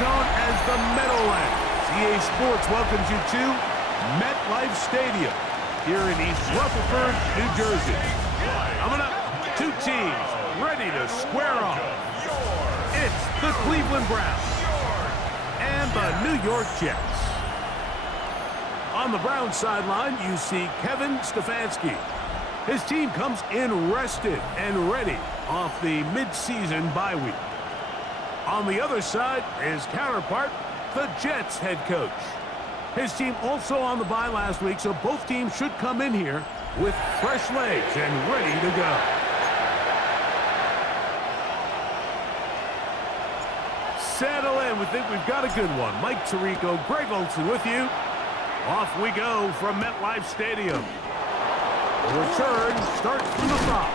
Known as the Meadowlands, EA Sports welcomes you to MetLife Stadium here in East Rutherford, New Jersey. Coming up, two teams ready to square off. It's the Cleveland Browns and the New York Jets. On the Browns sideline, you see Kevin Stefanski. His team comes in rested and ready off the mid-season bye week. On the other side, his counterpart, the Jets head coach. His team also on the bye last week, so both teams should come in here with fresh legs and ready to go. Settle in. We think we've got a good one. Mike Tirico, Greg Olson with you. Off we go from MetLife Stadium. The return starts from the top.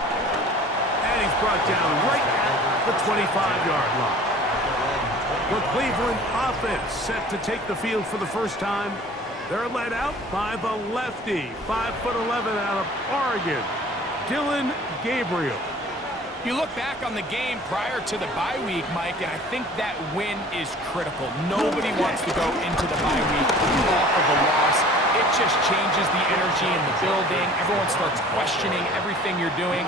And he's brought down right at the 25-yard line. The Cleveland offense set to take the field for the first time. They're led out by the lefty, 5'11" out of Oregon, Dillon Gabriel. You look back on the game prior to the bye week, Mike, and I think that win is critical. Nobody wants to go into the bye week off of a loss. It just changes the energy in the building. Everyone starts questioning everything you're doing.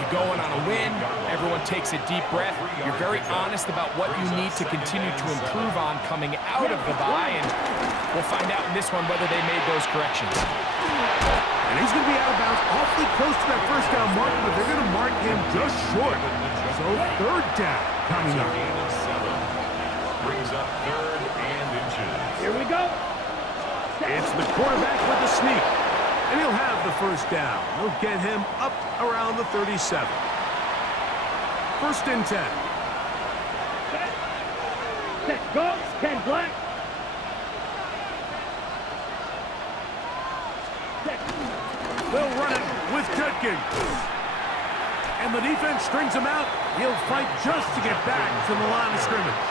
You're going on a win. Everyone takes a deep breath. You're very honest about what you need to continue to improve on coming out of the bye, and we'll find out in this one whether they made those corrections. And he's going to be out of bounds awfully close to that first down mark, but they're going to mark him just short. So third down coming up. Brings up third and inches. Here we go. It's the quarterback with the sneak. And he'll have the first down. He'll get him up around the 37. First and 10. Set, go, Ken Black. They'll run it with Judkins. And the defense strings him out. He'll fight just to get back to the line of scrimmage.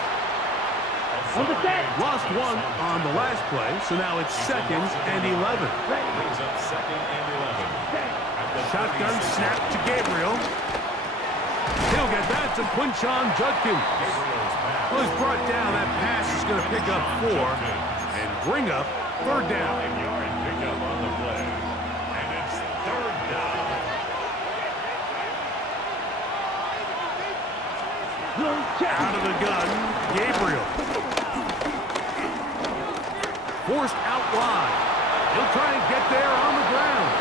Lost one on the last play, so now it's second and 11. Brings up second and 11. Shotgun snap to Gabriel. He'll get that to Quinshon Judkins. Well, he's brought down. That pass is going to pick up 4 and bring up third down. 5-yard pickup on the play. And it's third down. Out of the gun, Gabriel. Forced out wide. He'll try and get there on the ground.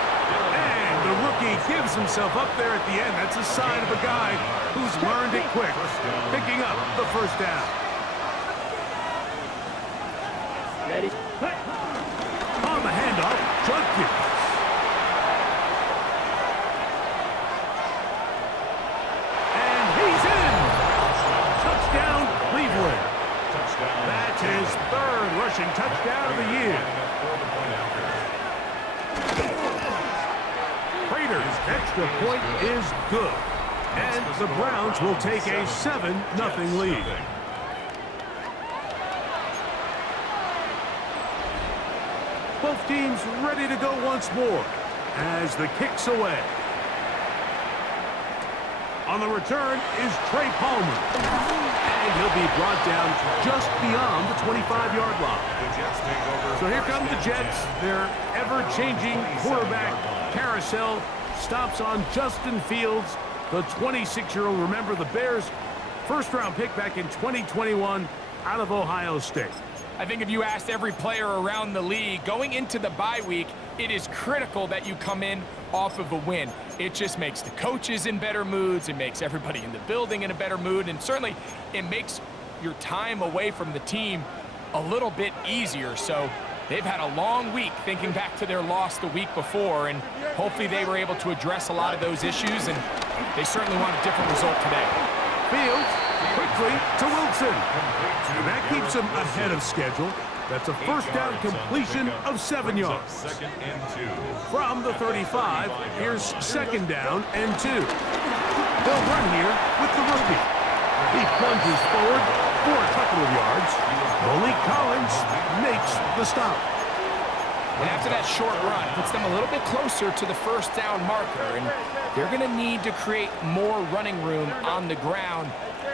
And the rookie gives himself up there at the end. That's a sign of a guy who's learned it quick, picking up the first down. Ready. On the handoff, Judkins. And he's in. Touchdown, Cleveland. That's his third rushing touchdown of the year. Raiders' extra point is good. And the Browns will take a 7-0 lead. Both teams ready to go once more as the kick's away. On the return is Trey Palmer. And he'll be brought down just beyond the 25-yard line. So here come the Jets. Their ever-changing quarterback carousel stops on Justin Fields, the 26-year-old. Remember, the Bears' first-round pick back in 2021 out of Ohio State. I think if you asked every player around the league, going into the bye week, it is critical that you come in off of a win. It just makes the coaches in better moods. It makes everybody in the building in a better mood. And certainly, it makes your time away from the team a little bit easier. So they've had a long week thinking back to their loss the week before. And hopefully they were able to address a lot of those issues. And they certainly want a different result today. Fields quickly to Wilson. And that keeps him ahead of schedule. That's a first down completion of 7 yards. Second and 2. From the 35, here's second down and 2. They'll run here with the rookie. He plunges forward for a couple of yards. Malik Collins makes the stop. And after that short run, puts them a little bit closer to the first down marker. And they're going to need to create more running room on the ground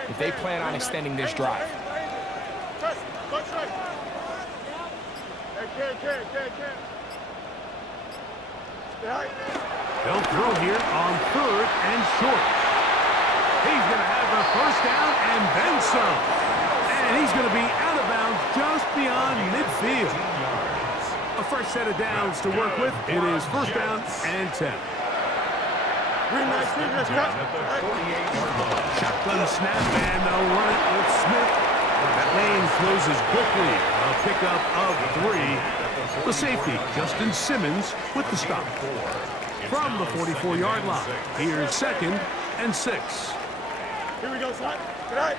if they plan on extending this drive. They'll throw here on third and short. He's going to have the first down and then some. And he's going to be out of bounds just beyond midfield. A fresh set of downs to work with. It is first down and 10. Shotgun snap, and they'll run it with Smith. That lane closes quickly. A pickup of 3. The safety, Justin Simmons, with the stop. From the 44-yard line, here's second and 6. Here we go, son. Good night.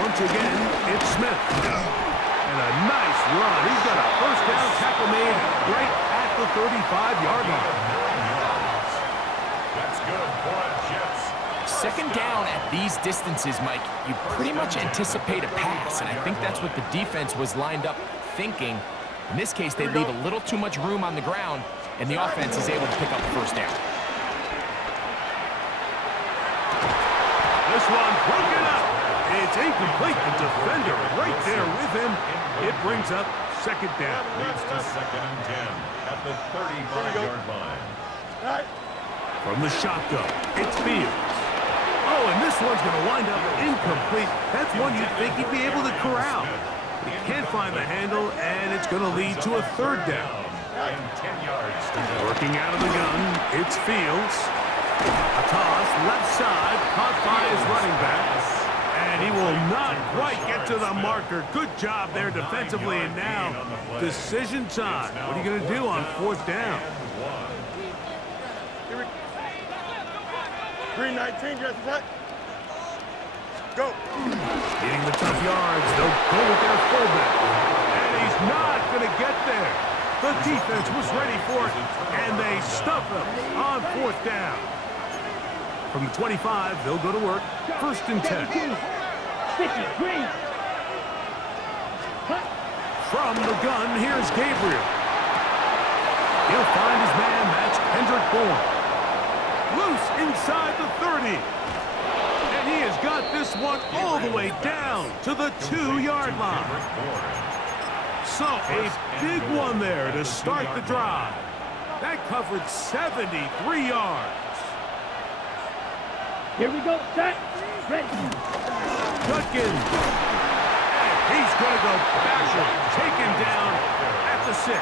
Once again, it's Smith. And a nice run. He's got a first down tackle made right at the 35-yard line. That's good for the Jets. Second down at these distances, Mike, you pretty much anticipate a pass, and I think that's what the defense was lined up thinking. In this case, they leave a little too much room on the ground, and the offense is able to pick up the first down. This one broken up. It's incomplete. The defender right there with him. It brings up second down. Leads to second and 10 at the 35-yard line. From the shotgun, it's Fields. Oh, and this one's going to wind up incomplete. That's one you'd think he'd be able to corral. He can't find the handle, and it's going to lead to a third down. And 10 yards to go. Working out of the gun, it's Fields. A toss, left side, caught by his running back. And he will not quite get to the marker. Good job there defensively, and now decision time. What are you going to do on fourth down? Green 19, just set. Go. Getting the tough yards, they'll go with their fullback. And he's not going to get there. The defense was ready for it, and they stuff him on fourth down. From the 25, they'll go to work. First and 10. 50, green. From the gun, here's Gabriel. He'll find his man, that's Kendrick Bourne. Loose inside the 30. And he has got this one all the way down to the 2-yard line. So a big one there to start the drive. That covered 73 yards. Here we go, set, ready. Judkins. And he's going to go backward, taken down at the 6.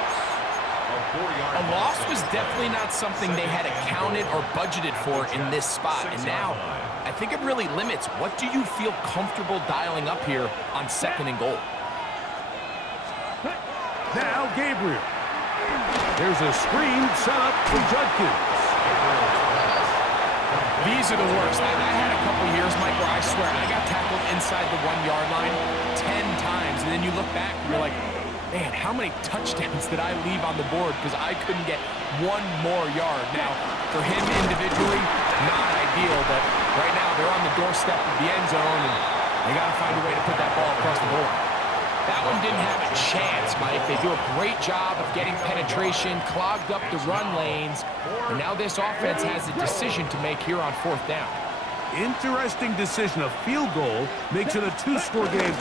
A loss was definitely not something they had accounted or budgeted for in this spot. And now, I think it really limits what do you feel comfortable dialing up here on second and goal. Now Gabriel. There's a screen set up for Judkins. These are the worst. I had a couple years, Mike, where I swear I got tackled inside the 1-yard line 10 times. And then you look back and you're like, man, how many touchdowns did I leave on the board because I couldn't get one more yard? Now, for him individually, not ideal, but right now they're on the doorstep of the end zone, and they got to find a way to put that ball across the board. That one didn't have a chance, Mike. They do a great job of getting penetration, clogged up the run lanes, and now this offense has a decision to make here on 4th down. Interesting decision. A field goal makes it a 2-score game.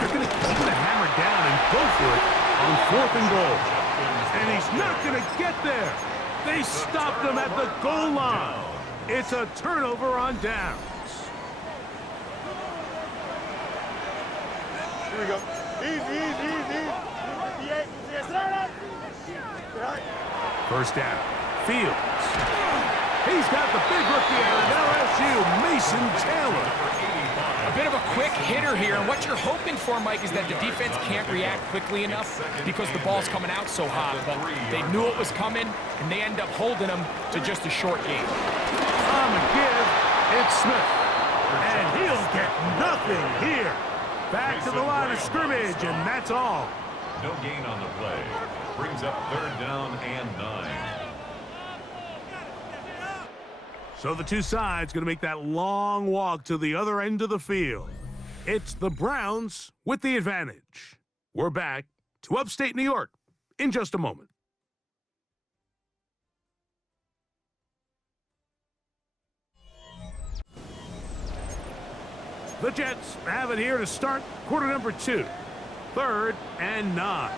They're going to keep the hammer down and go for it on 4th and goal. And he's not going to get there. They stopped him at the goal line. It's a turnover on downs. Here we go. Easy. First down. Fields. He's got the big rookie out of LSU, Mason Taylor. A bit of a quick hitter here, and what you're hoping for, Mike, is that the defense can't react quickly enough because the ball's coming out so hot, but they knew it was coming, and they end up holding them to just a short game. On the give, it's Smith. And he'll get nothing here. Back to the line of scrimmage, and that's all. No gain on the play. Brings up 3rd down and 9. So the two sides going to make that long walk to the other end of the field. It's the Browns with the advantage. We're back to upstate New York in just a moment. The Jets have it here to start quarter number 2. 3rd and 9.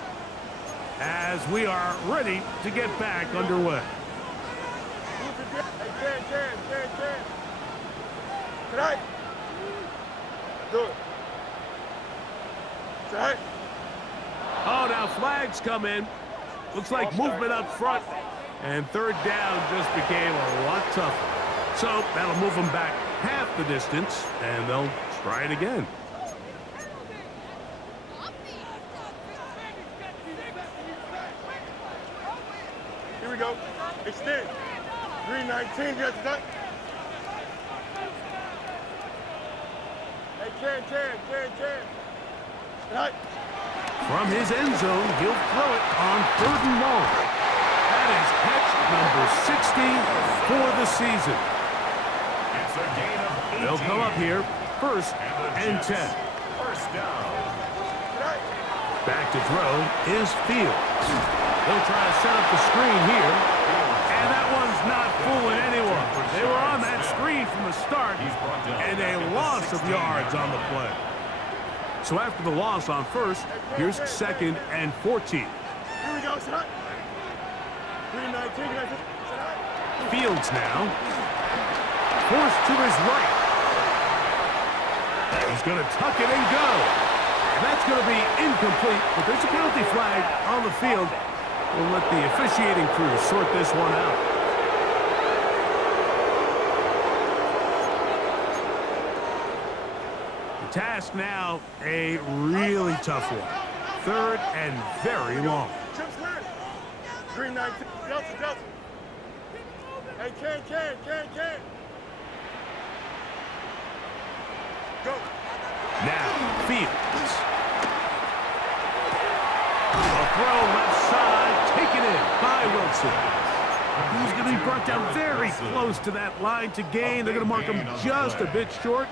As we are ready to get back underway. Tonight. Do it. Tonight. Oh, now flags come in. Looks like movement up front. And 3rd down just became a lot tougher. So that'll move them back half the distance, and they'll try it again. Here we go. Extend. 319. You got the duck. Hey, Ken. Right. From his end zone, he'll throw it on 3rd and long. That is catch number 60 for the season. It's a gain of 18. They'll come up here, 1st and 10. First down. Back to throw is Fields. They'll try to set up the screen here. And that one's not fooling anyone. They were on that screen from the start, and a loss of yards on the play. So after the loss on 1st, here's 2nd and 14. Here we go, son. 319. Fields now. Forced to his right. He's going to tuck it and go. And that's going to be incomplete, but there's a penalty flag on the field. We'll let the officiating crew sort this one out. The task now, a really tough one. 3rd and very long. Chips clear. 319. Delta. Hey, Ken. Go. Now, Fields. A throw left side, taken in by Wilson. He's going to be brought down very close to that line to gain. They're going to mark him just a bit short.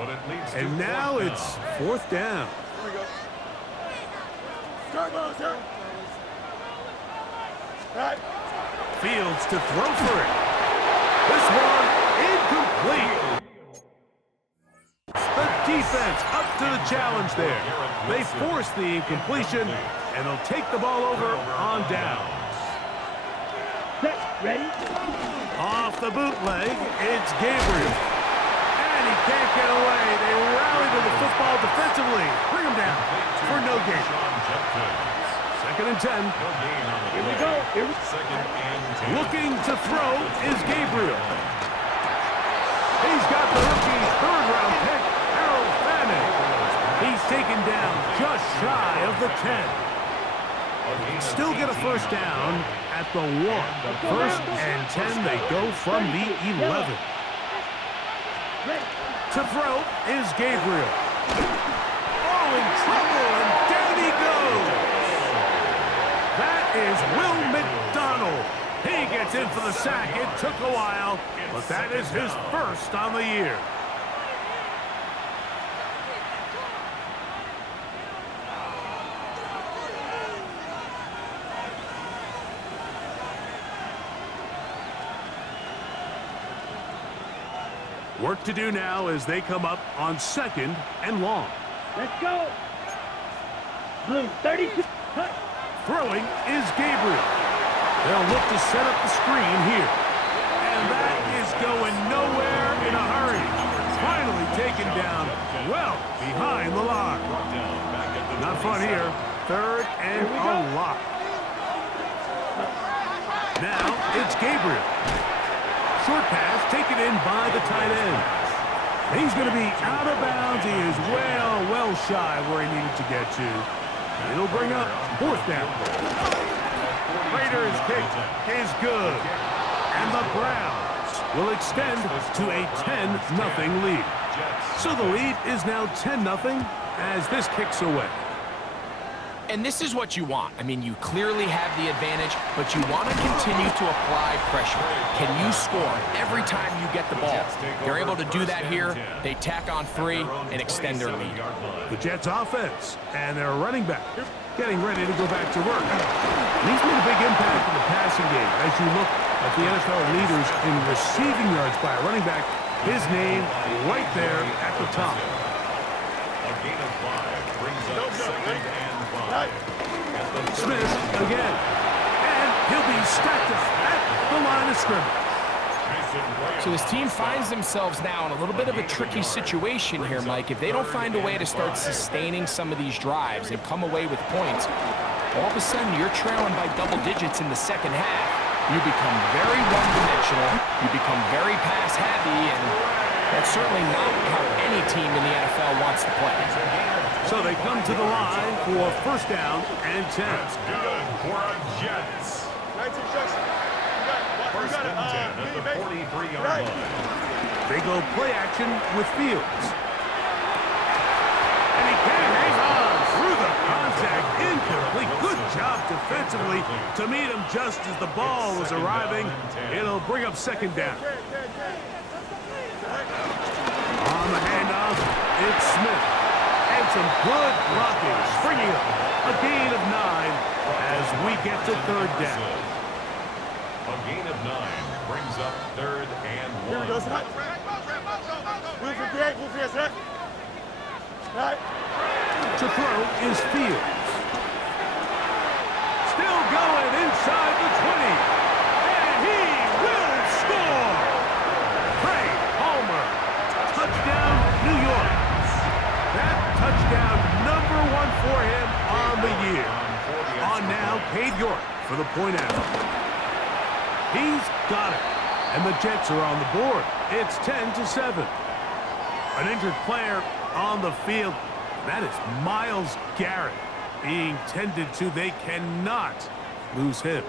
And now it's 4th down. Here we go. Turbo, sir. Right. Fields to throw for it. This one incomplete. The defense up to the challenge there. They force the incompletion, and they'll take the ball over on downs. Set. Ready. Off the bootleg, it's Gabriel. And he can't get away. They rally to the football defensively. Bring him down for no gain. 2nd and 10. Here we go. Looking to throw is Gabriel. He's got the rookie 3rd-round pick, Harold Fanning. He's taken down just shy of the 10. Still get a 1st down at the 1. 1st and 10, they go from the 11. To throw is Gabriel. Oh, in trouble, and down he goes. That is Will McDonald. He gets in for the sack. It took a while, but that is his 1st on the year. Work to do now as they come up on 2nd and long. Let's go. Blue, 32. Cut. Throwing is Gabriel. They'll look to set up the screen here. And that is going nowhere in a hurry. Finally taken down well behind the line. Not fun here. 3rd and a lot. Now it's Gabriel. Short pass taken in by the tight end. He's going to be out of bounds. He is well shy where he needed to get to. It'll bring up 4th down. Raiders' kick is good. And the Browns will extend to a 10-0 lead. So the lead is now 10-0 as this kicks away. And this is what you want. I mean, you clearly have the advantage, but you want to continue to apply pressure. Can you score every time you get the ball? They're able to do that here. They tack on 3 and extend their lead. The Jets offense and their running back getting ready to go back to work. And he's made a big impact in the passing game. As you look at the NFL leaders in receiving yards by a running back, his name right there at the top. A gain of 5 brings up 2nd and 5. Smith again. And he'll be stacked up at the line of scrimmage. So this team finds themselves now in a little bit of a tricky situation here, Mike. If they don't find a way to start sustaining some of these drives and come away with points, all of a sudden you're trailing by double digits in the 2nd half. You become very one-dimensional. You become very pass-happy, and that's certainly not how any team in the NFL wants to play. So they come to the line for 1st down and 10. That's good for a Jets. 19 Justin. You got it. 10 at the 43-yard line. They go play action with Fields. And he can't hang on through the contact. Incomplete. Good job defensively to meet him just as the ball was arriving. It'll bring up 2nd down. On the handoff, it's Smith. And some good blocking, springing up a gain of 9 as we get to 3rd down. A gain of 9 brings up 3rd and 1. Here we go, Scott. Move for Greg, move for your set. Right. To throw is Fields. Still going inside the 20. And he will score. Trey Palmer. Touchdown, New York. That touchdown number 1 for him on the year. On now, Cade York for the point out. He's got it. And the Jets are on the board. It's 10-7. An injured player on the field. That is Myles Garrett being tended to. They cannot lose him.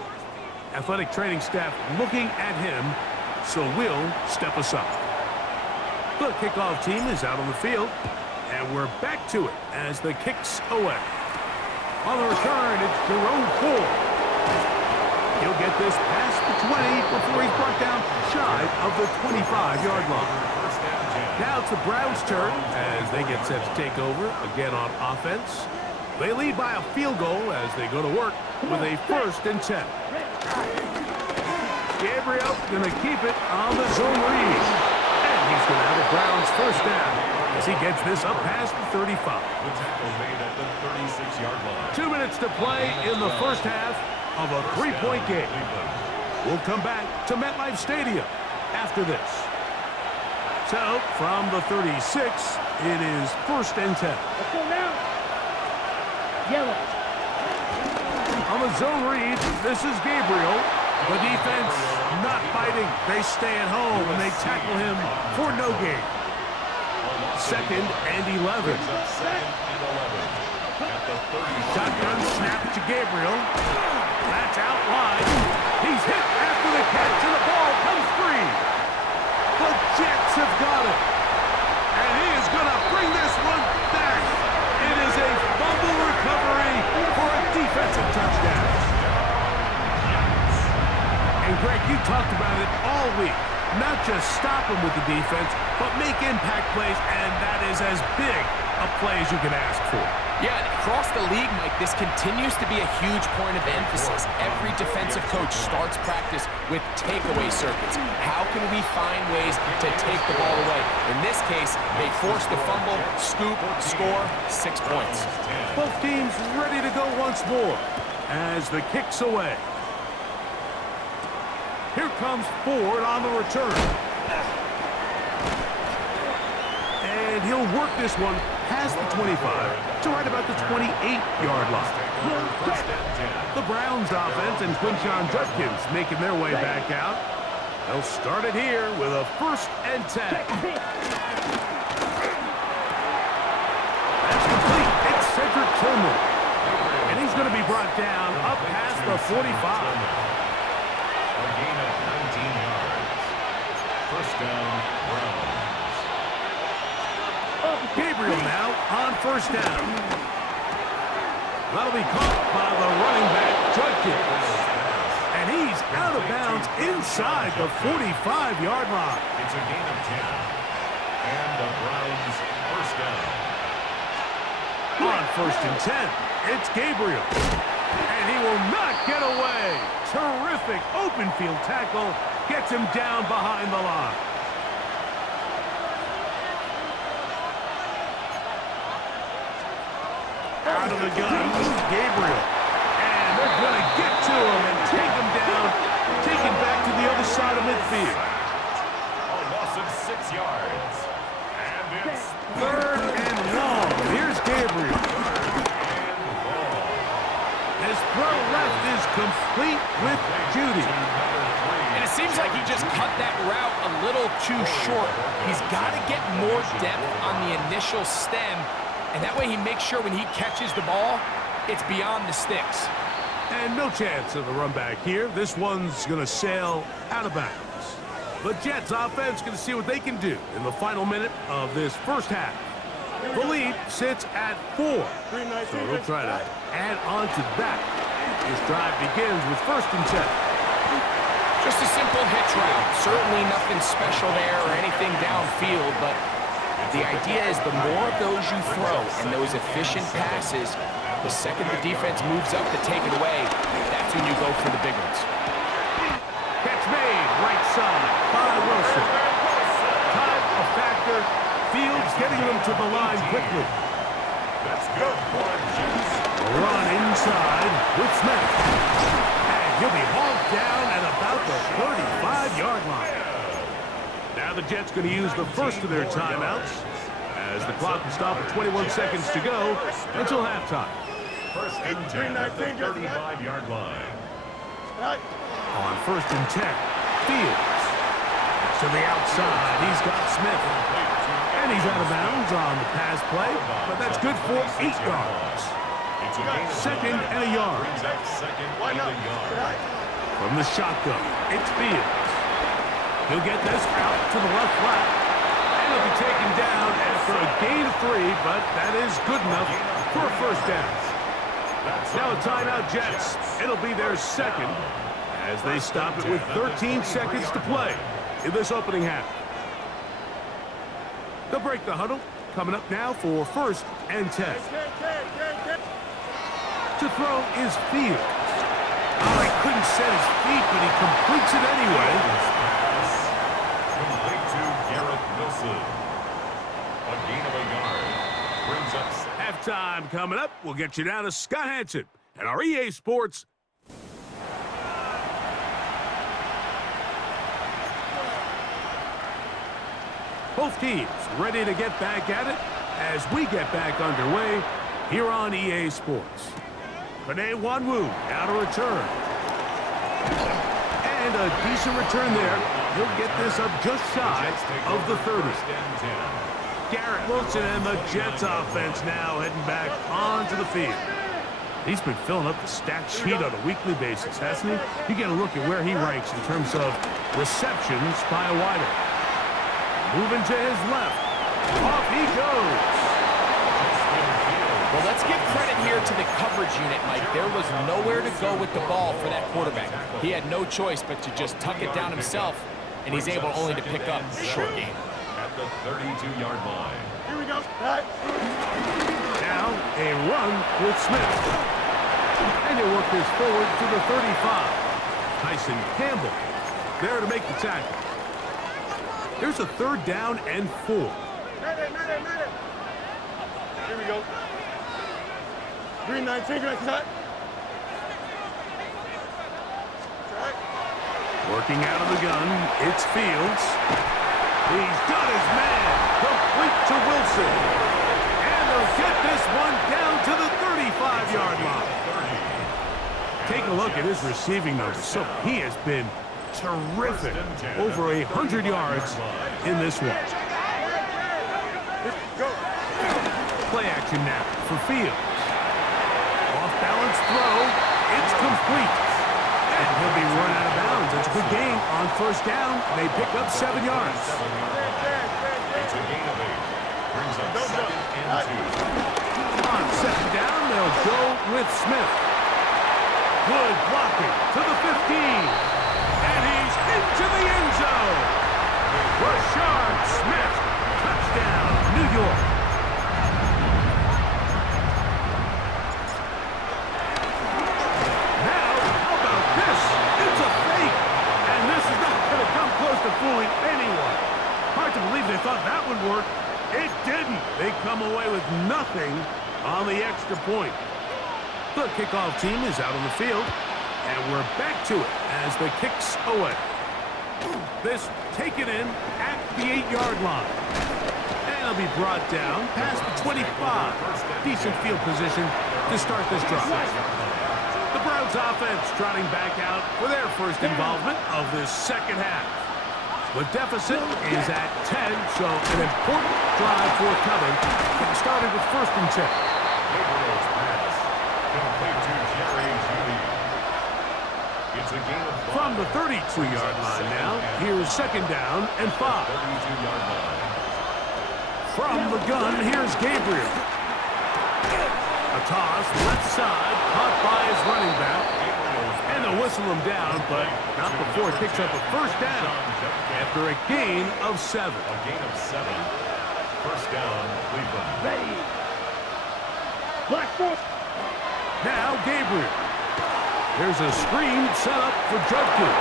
Athletic training staff looking at him, so will step aside. The kickoff team is out on the field, and we're back to it as the kick's away. On the return, it's Jerome Ford. He'll get this past the 20 before he's brought down shy of the 25-yard line. Now it's the Browns' turn as they get set to take over again on offense. They lead by a field goal as they go to work with a 1st and 10. Gabriel going to keep it on the zone read. And he's going to have the Browns' 1st down as he gets this up past the 35. The tackle made at the 36-yard line. 2 minutes to play in the 1st half of a 3-point game. We'll come back to MetLife Stadium after this. So, from the 36, it is 1st and 10. Let's go now. Yellow. On the zone read, this is Gabriel. The defense not fighting. They stay at home and they tackle him for no gain. 2nd and 11. Shotgun snap to Gabriel. That's out wide. He's hit after the catch and the ball comes free. The Jets have got it. And he is going to bring this one back. It is a fumble recovery for a defensive touchdown. And Greg, you talked about it all week. Not just stop him with the defense, but make impact plays, and that is as big a play as you can ask for. Yeah, and across the league, Mike, this continues to be a huge point of emphasis. Every defensive coach starts practice with takeaway circuits. How can we find ways to take the ball away? In this case, they forced the fumble, scoop, score, 6 points. Both teams ready to go once more as the kick's away. Here comes Ford on the return. And he'll work this one past the 25 to right about the 28-yard line. The Browns offense and Quinshon Judkins making their way back out. They'll start it here with a 1st and 10. That's complete. It's Cedric Tillman. And he's going to be brought down up past the 45. A gain of 19 yards. 1st down, Browns. Gabriel now on 1st down. That'll be caught by the running back, Judkins. And he's out of bounds inside the 45-yard line. It's a gain of 10. And the Browns 1st down. On 1st and 10, it's Gabriel. And he will not get away. Terrific open field tackle gets him down behind the line. Out of the gun, Gabriel. And they're going to get to him and take him down, take him back to the other side of midfield. A loss of 6 yards. And it's 3rd and long. Here's Gabriel. His throw left is complete with Judy. And it seems like he just cut that route a little too short. He's got to get more depth on the initial stem, and that way he makes sure when he catches the ball, it's beyond the sticks. And no chance of a run back here. This one's going to sail out of bounds. The Jets offense going to see what they can do in the final minute of this 1st half. The lead sits at 4, so they'll try to add on to that. This drive begins with 1st and 10. Just a simple hitch route. Certainly nothing special there or anything downfield, but the idea is the more of those you throw and those efficient passes, the second the defense moves up to take it away, that's when you go for the big ones. Catch made, right side by Wilson. Time a factor. Fields getting them to the line quickly. Let's go for Jets. Run inside with Smith. And he'll be hauled down at about the 35-yard line. Now the Jets going to use the first of their timeouts as the clock will stop at 21 seconds to go until halftime. 1st and 10 at the 35-yard line. On 1st and 10, Fields to the outside. He's got Smith. And he's out of bounds on the pass play, but that's good for 8 yards. It's a gain of 2nd and a yard. Brings up 2nd and a yard. From the shotgun, it's Fields. He'll get this out to the left flat. And he'll be taken down after a gain of 3, but that is good enough for a 1st down. Now a timeout, Jets. It'll be their 2nd as they stop it with 13 seconds to play in this opening half. They'll break the huddle. Coming up now for 1st and 10. To throw is Fields. Oh, he couldn't set his feet, but he completes it anyway. Complete to Garrett Wilson. A gain of a yard. Brings up Halftime coming up. We'll get you down to Scott Hansen and our EA Sports. Both teams ready to get back at it as we get back underway here on EA Sports. Panay Wanwu now to return. And a decent return there. He'll get this up just shy of the 30. Garrett Wilson and the Jets offense now heading back onto the field. He's been filling up the stat sheet on a weekly basis, hasn't he? You get a look at where he ranks in terms of receptions by a wideout. Moving to his left. Off he goes. Well, let's give credit here to the coverage unit, Mike. There was nowhere to go with the ball for that quarterback. He had no choice but to just tuck it down himself and he's able only to pick up a short gain. At the 32-yard line. Here we go. Hut. Now a run with Smith. And they work this forward to the 35. Tyson Campbell there to make the tackle. Here's a 3rd down and 4. Medic. Here we go. 319, good cut. Working out of the gun, it's Fields. He's got his man. Complete to Wilson. And they'll get this one down to the 35-yard line. Take a look at his receiving numbers. So he has been terrific. Over 100 yards in this one. Go. Play action now for Fields. Off-balance throw. It's complete. And he'll be run out of bounds. It's a good gain on 1st down. They pick up 7 yards. It's a gain of 8. Brings up 2nd and 2. On 2nd down, they'll go with Smith. Good blocking to the 15. And he's into the end zone. Rashard Smith. Touchdown, New York. Now, how about this? It's a fake. And this is not going to come close to fooling anyone. Hard to believe they thought that would work. It didn't. They come away with nothing on the extra point. The kickoff team is out on the field, and we're back to it as the kicks away. This taken in at the 8-yard line. And it'll be brought down past the 25. Decent field position to start this drive. The Browns offense trotting back out for their first involvement of this 2nd half. The deficit is at 10, so an important drive forthcoming. Getting started with 1st and 10. Gabriel's pass. Complete to Jerry Jeudy. It's a gain of 5. From the 32-yard line now, here's 2nd down and 5. 32-yard line. From the gun, here's Gabriel. A toss, left side, caught by his running back. And they'll whistle him down, but not before it picks up a 1st down after a gain of 7. A gain of 7. 1st down, Cleveland. Ready. Black force. Now Gabriel. There's a screen set up for Judkins.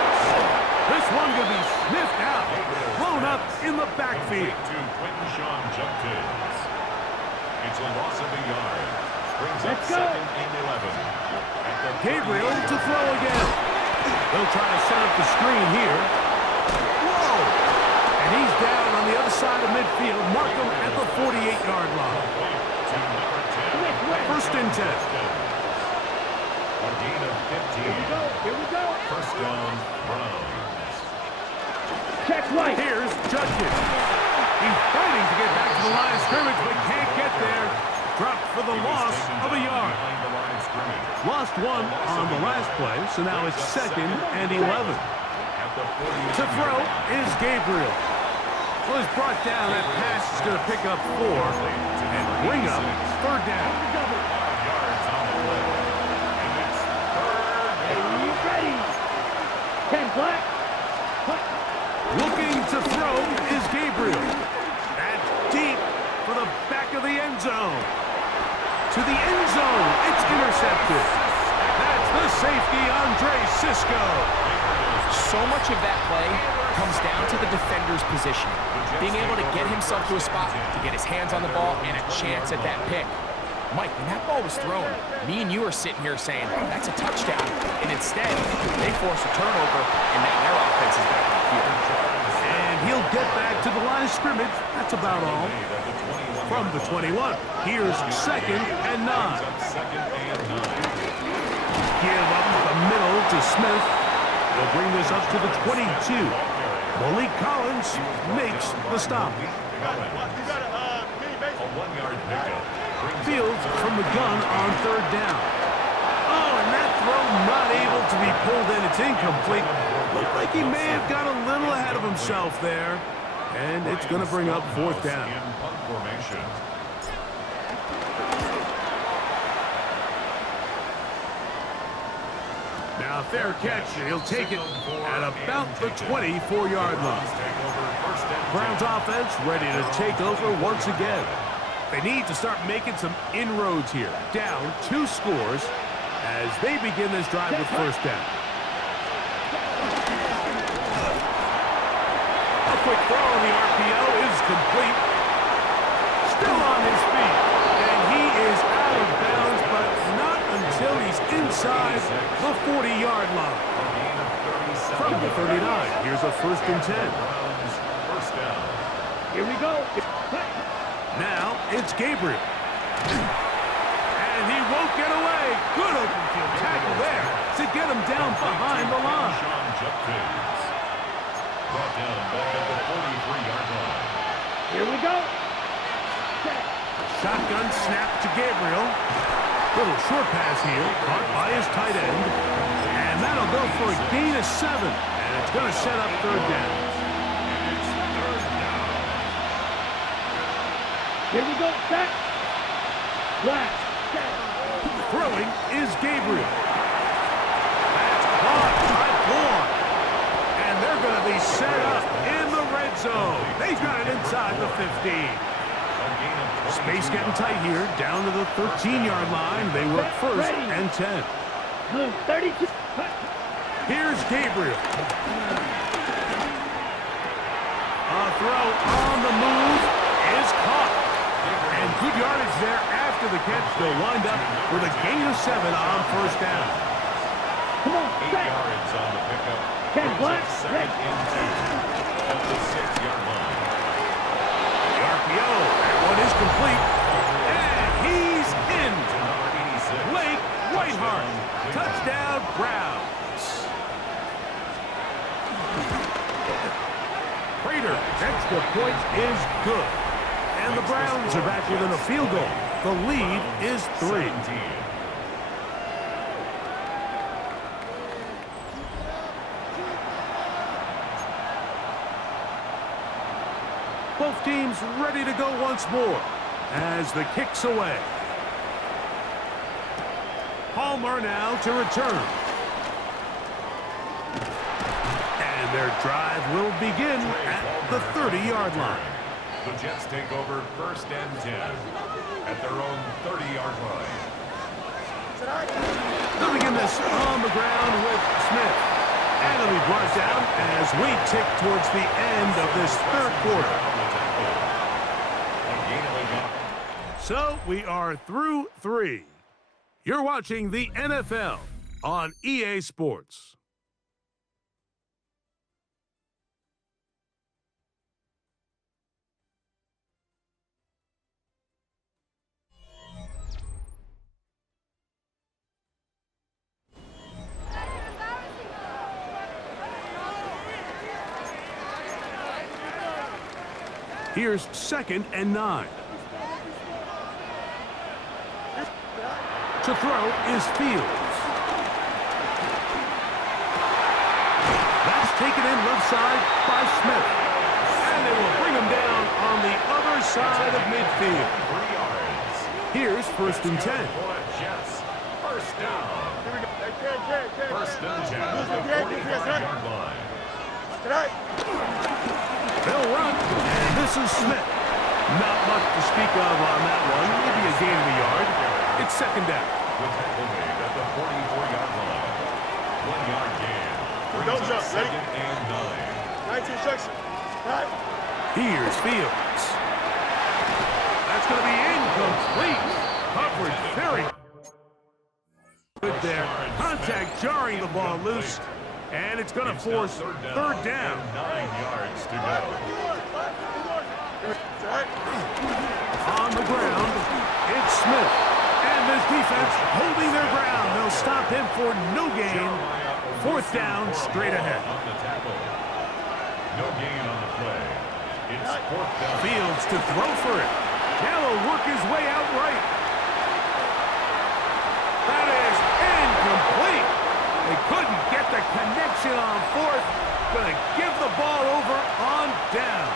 This one going to be sniffed out. Blown up in the backfield. To Quentin Sean Judkins. It's a loss of a yard. Brings up 2nd and 11. Gabriel to throw again. They'll try to set up the screen here. Whoa! And he's down on the other side of midfield. Mark him at the 48-yard line. 1st and 10. A gain of 15. Here we go. 1st down, Browns. Check right. Here's Judkins. He's fighting to get back to the line of scrimmage, but can't get there. Dropped for the loss of a yard. Behind the line of scrimmage. Lost one on the last play, so now it's 2nd and 11. At the 40. To throw is Gabriel. Well, he's brought down. That pass is going to pick up 4 and bring up 3rd down. 5 yards on the play. And it's 3rd down. Ready. 10 black. Looking to throw is Gabriel. That's deep for the back of the end zone. To the end zone. It's intercepted. That's the safety, Andre Sisco. So much of that play comes down to the defender's position. Being able to get himself to a spot, to get his hands on the ball, and a chance at that pick. Mike, when that ball was thrown, me and you are sitting here saying, that's a touchdown. And instead, they force a turnover, and now their offense is back on the field. And he'll get back to the line of scrimmage. That's about all. From the 21, here's 2nd and 9. Give up the middle to Smith. They'll bring this up to the 22. Malik Collins makes the stop. A 1-yard pickup. Fields from the gun on 3rd down. Oh, and that throw not able to be pulled in. It's incomplete. Looked like he may have got a little ahead of himself there. And it's going to bring up 4th down. In punt formation. Now fair catch, and he'll take it at about the 24-yard line. Browns offense ready to take over once again. They need to start making some inroads here. Down 2 scores as they begin this drive with first down. A quick throw on the RPO is complete. Still on his feet. And he is out of bounds, but not until he's inside the 40-yard line. From the 39, here's a 1st and 10. Here we go. Now it's Gabriel. And he won't get away. Good open field tackle there to get him down behind the line. Brought down back at the 43-yard line. Here we go. Shotgun snap to Gabriel. Little short pass here, caught by his tight end. And that'll go for a gain of 7. And it's going to set up 3rd down. Here we go. Set. Black. Throwing is Gabriel. That's caught by Bourne. And they're going to be set up in the red zone. They've got it inside the 15. Space getting tight here, down to the 13-yard line. They work 1st and 10. Blue, 32. Here's Gabriel. A throw on the move is caught. And good yardage there after the catch. They'll wind up with a gain of 7 on 1st down. Come on, 8 set. yards on the pickup. 10 black. Second and 2 at the 6-yard line. The RPO, that one is complete. And he's in. Blake Whiteheart, touchdown Browns. Prater's extra point is good. And the Browns are back within a field goal. The lead is 3. Both teams ready to go once more as the kick's away. Palmer now to return. And their drive will begin at the 30-yard line. The Jets take over 1st and 10 at their own 30-yard line. They'll begin this on the ground with Smith. And it'll be brought down as we tick towards the end of this 3rd quarter. So we are through 3. You're watching the NFL on EA Sports. Here's 2nd and 9. To throw is Fields. That's taken in left side by Smith. And they will bring him down on the other side of midfield. 3 yards. Here's 1st and 10. Jets. 1st down. 1st and 10 at the 45-yard line. They'll run, and this is Smith. Not much to speak of on that one. Maybe a gain of a yard. It's 2nd down. The tackle made at the 44-yard line. 1-yard gain. Don't jump, 2nd and 9. 19 seconds. Right. Here's Fields. That's going to be incomplete. Coverage very good there. Contact jarring the ball loose. And it's going to force 3rd down. 9 yards to go. On the ground, it's Smith. And this defense holding their ground. They'll stop him for no gain. 4th down, straight ahead. On the tackle. No gain on the play. It's 4th down. Fields to throw for it. Now he'll work his way out right. That is incomplete. They couldn't get the connection on 4th. Gonna give the ball over on down.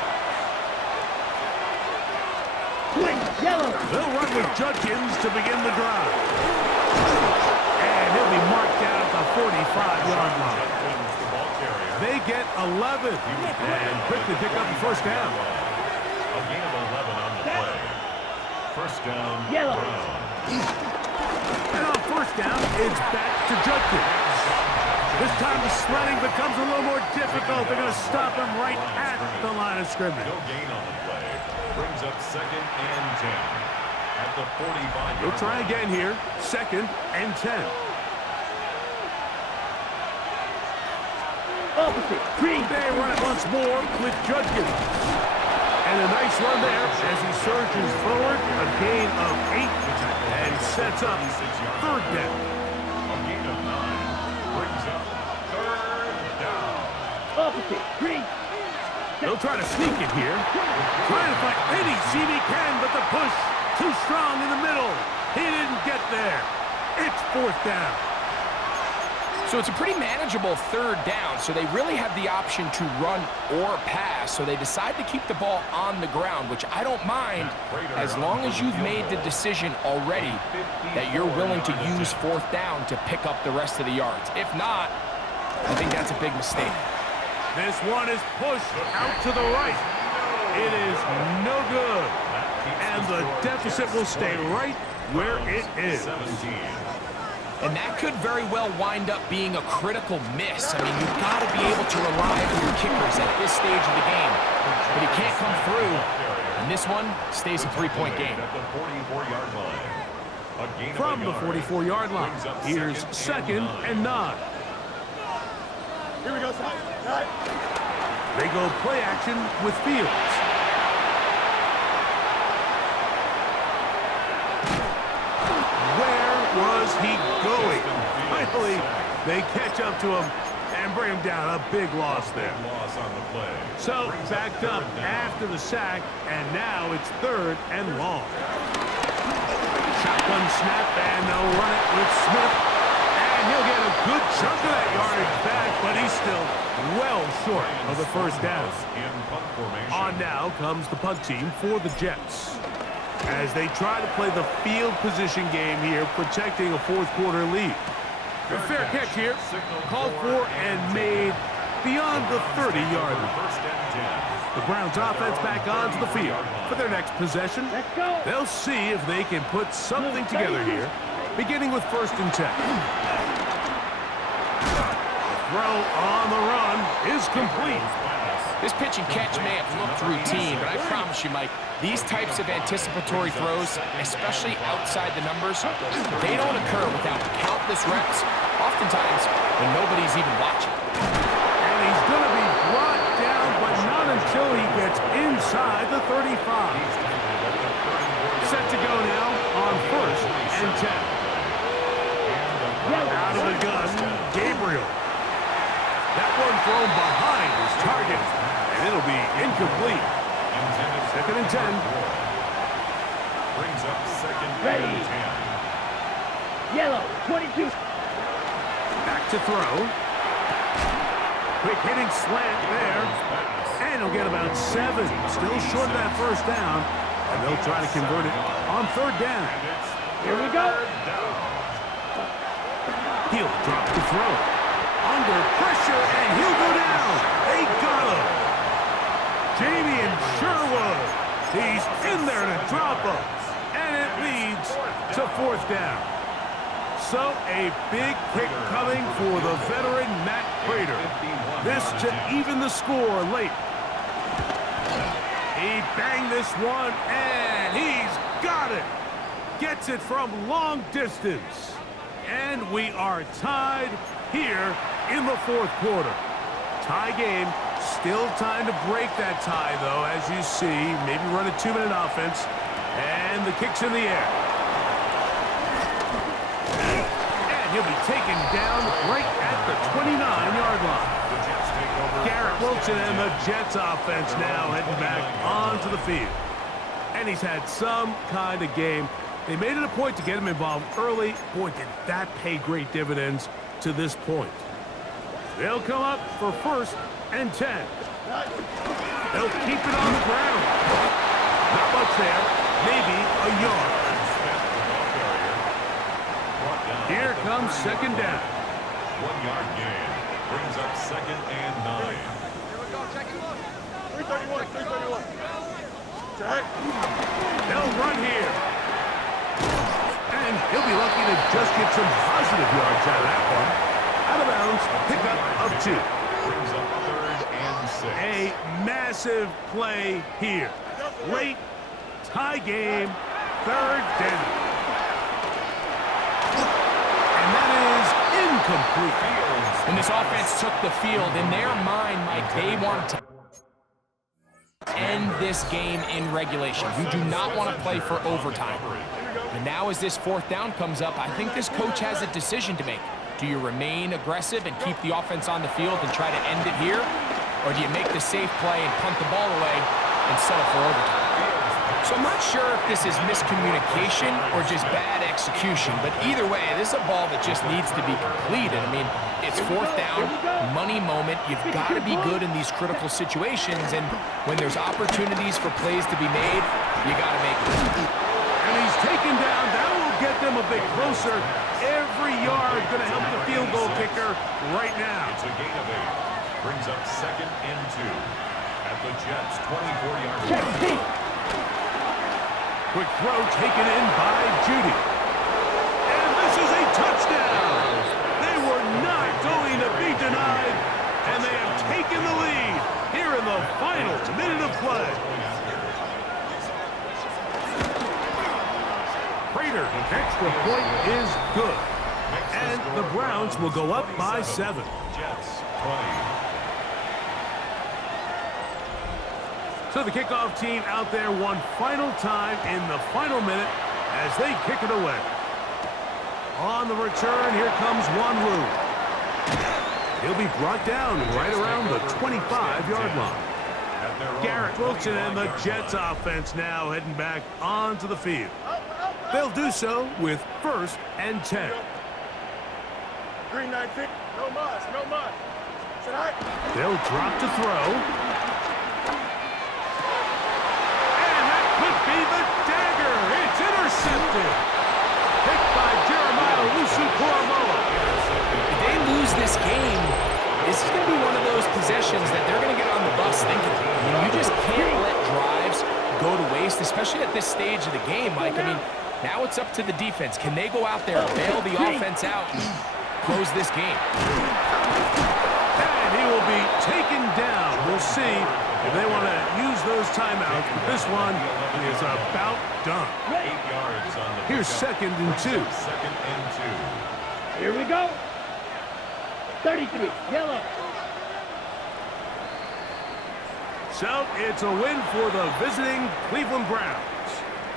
Yellow. They'll run with Judkins to begin the drive. And he'll be marked down at the 5-yard line. They get 11 and quickly pick up the first down. A gain of 11 on the play. First down, Yellow. And on first down, it's back to Judkins. This time the sledding becomes a little more difficult. They're going to stop him right at the line of scrimmage. no gain on the play. Brings up second and 10 at the 45-yard We'll try line. again here. Second and 10. Opposite. Green. They run it once more with Judkins. And a nice run there as he surges forward. A gain of 8 and sets up third down. A gain of 9 brings up third down. Opposite. Green. They'll try to sneak it here. Trying to find any seam he can, but the push too strong in the middle. He didn't get there. It's fourth down. So it's a pretty manageable third down, so they really have the option to run or pass, so they decide to keep the ball on the ground, which I don't mind as long as you've made the decision already that you're willing to use fourth down to pick up the rest of the yards. If not, I think that's a big mistake. This one is pushed out to the right. It is no good. And the deficit will stay right where it is. And that could very well wind up being a critical miss. I mean, you've got to be able to rely on your kickers at this stage of the game. But he can't come through. And this one stays a 3-point game. At the 44-yard line. A gain of From a the yard. 44-yard line, Brings up here's second and 9. Here we go, side. They go play action with Fields. Where was he going? Finally, they catch up to him and bring him down. A big loss there. Loss on the play. So Brings backed up third down. after the sack, and now it's third and long. Shotgun snap, and they'll run it with Smith. And he'll get a good chunk of that yardage back, but he's still well short of the first down. In punt formation. On now comes the punt team for the Jets, as they try to play the field position game here, protecting a fourth-quarter lead. A fair catch here, called for and made beyond the 30-yard line. First and 10. The Browns offense back onto the field for their next possession. Let's go. They'll see if they can put something together here, beginning with first and 10. The throw on the run is complete. This pitch and catch may have looked routine, but I promise you, Mike, these types of anticipatory throws, especially outside the numbers, they don't occur without countless reps, oftentimes when nobody's even watching. And he's going to be brought down, but not until he gets inside the 35. Set to go now on first and 10. Out of the gun, Gabriel. That one thrown behind his target, and it'll be incomplete. Second and 10. Brings up second Ready. and 10. Yellow. 22. Back to throw. Quick hitting slant there. And he'll get about 7. Still short of that first down. And they'll try to convert it on third down. Here we go. He'll drop the throw. Under pressure, and he'll go down. They got him. Jamie Sherwood. He's in there to drop him. And it leads to fourth down. So a big kick coming for the veteran Matt Prater. This to even the score late. He banged this one, and he's got it. Gets it from long distance. And we are tied here in the fourth quarter. Tie game. Still time to break that tie, though, as you see. Maybe run a 2-minute offense. And the kick's in the air. And he'll be taken down right at the 29-yard line. Garrett Wilson and the Jets offense now heading back onto the field. And he's had some kind of game. They made it a point to get him involved early. Boy, did that pay great dividends to this point. They'll come up for first and 10. They'll keep it on the ground. Not much there. Maybe a yard. Here comes second down. 1-yard gain. Brings up 2nd and 9. 331, 331. Check. They'll run here. And he'll be lucky to just get some positive yards out of that one. Out of bounds, pickup of 2. Brings up 3rd and 6. A massive play here. Late, tie game, 3rd down. And that is incomplete. When this offense took the field, in their mind, Mike, they want to end this game in regulation. You do not want to play for overtime. And now as this 4th down comes up, I think this coach has a decision to make. Do you remain aggressive and keep the offense on the field and try to end it here? Or do you make the safe play and punt the ball away and settle for overtime? So I'm not sure if this is miscommunication or just bad execution, but either way, this is a ball that just needs to be completed. I mean, it's 4th down, money moment. You've got to be good in these critical situations, and when there's opportunities for plays to be made, you got to make them. And he's taken down. That will get them a bit closer. Every yard going to help the field goal kicker right now. It's a gain of 8. Brings up 2nd and 2 at the Jets' 24-yard line. Quick throw taken in by Judy. And this is a touchdown. They were not going to be denied, and they have taken the lead here in the final minute of play. Prater, extra point is good. And the Browns will go up by 7. Jets 20. So the kickoff team out there one final time in the final minute as they kick it away. On the return, here comes Wanwu. He'll be brought down right around the 25-yard line. Garrett Wilson and the Jets offense now heading back onto the field. They'll do so with 1st and 10. 319. No muss, no muss. Should I? They'll drop to throw. Be the dagger. It's intercepted. Picked by Jeremiah Wusu-Koromoa. If they lose this game, this is going to be one of those possessions that they're going to get on the bus thinking. I mean, you just can't let drives go to waste, especially at this stage of the game, Mike. I mean, now it's up to the defense. Can they go out there, bail the offense out, and close this game? And he will be taken down. We'll see if they want to use those timeouts. But this one is about done. 8 yards on the Here's pickup. 2nd and 2. 2nd and 2. Here we go. 33, yellow. So it's a win for the visiting Cleveland Browns.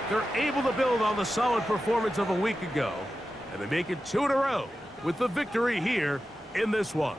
They're able to build on the solid performance of a week ago, and they make it 2 in a row with the victory here in this one.